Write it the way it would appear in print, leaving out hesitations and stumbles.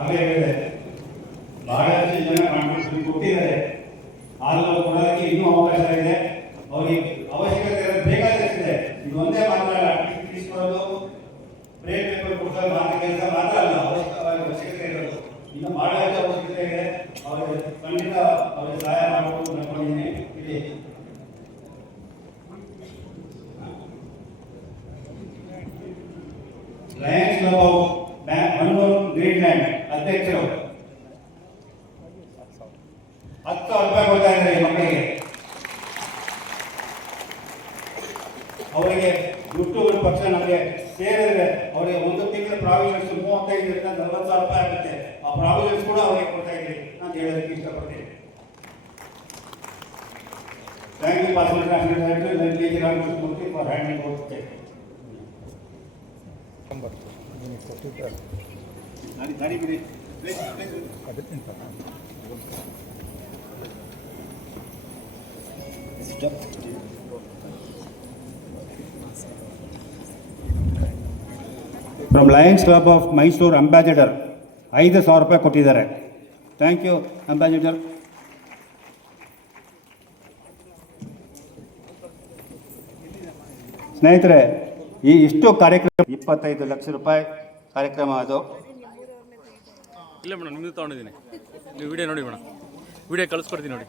ಹಾಗೆ ಹೇಳಿದೆ ಬಹಳಷ್ಟು ಜನ ಕಾಂಟ್ರಿಬ್ಯೂಷನ್ ಕೊಟ್ಟಿದ್ದಾರೆ. ಆದರೂ ಕೊಡೋದಕ್ಕೆ ಇನ್ನೂ ಅವಕಾಶ ಇದೆ. ಅವರಿಗೆ ಅವಶ್ಯಕತೆ ಬೇಕಾದಷ್ಟಿದೆ. ಇದು ಒಂದೇ ಮಾತ್ರ ತಿಳಿಸ್ಕೊಳ್ಳೋದು ಪ್ರೇಮ್ ಪೇಪರ್ ಕೊಡೋದು ಮಾತ್ರ ಕೆಲಸ ಮಾತ್ರ ಅಲ್ಲ, ಅವಶ್ಯಕತೆ ಇರೋದು ಇನ್ನು ಬಹಳಷ್ಟು ಅವಶ್ಯಕತೆ ಇದೆ. ಅವರಿಗೆ ಖಂಡಿತ ಅವರಿಗೆ ಸಹಾಯ ಮಾಡಬೇಕು ಅನ್ಕೊಂಡಿದ್ದೀನಿ. ಇಲ್ಲಿ Lions club of Mannur Greenland ಅಧ್ಯಕ್ಷರು 10,000 ರೂಪಾಯಿ ಕೊಡ್ತಾ ಇದ್ದಾರೆ ಈ ಮಕ್ಕಳಿಗೆ. ಅವರಿಗೆ ದುಡ್ಡು ಪಕ್ಷ ನಮಗೆ ಸೇರಿದ್ರೆ ಅವರಿಗೆ ಒಂದು ತಿಂಗಳ ಪ್ರಾವಿಷನ್ಸ್ 35,000 ರಿಂದ 40,000 ರೂಪಾಯಿ ಆಗುತ್ತೆ. ಆ ಪ್ರಾವಿಷನ್ಸ್ ಕೂಡ ಅವರಿಗೆ ಕೊಡ್ತಾ ಇದ್ದೀವಿ ಅಂತ ಹೇಳೋದಕ್ಕೆ ಇಷ್ಟಪಡ್ತೀನಿ. Thank you pastor Murthy for handling okay. From lions club of Mysuru ambassador 5,000 ರೂಪಾಯಿ ಕೊಟ್ಟಿದ್ದಾರೆ. Thank you ambassador. ಸ್ನೇಹಿತರೆ, ಈ ಇಷ್ಟು ಕಾರ್ಯಕ್ರಮ 25 ಲಕ್ಷ ರೂಪಾಯಿ ಕಾರ್ಯಕ್ರಮ ಅದು. ಇಲ್ಲ ಮೇಡಮ್, ನಿಮ್ಮದು ತೊಗೊಂಡಿದ್ದೀನಿ. ನೀವು ವಿಡಿಯೋ ನೋಡಿ ಮೇಡಮ್, ವಿಡಿಯೋ ಕಳಿಸ್ಕೊಡ್ತೀನಿ ನೋಡಿ.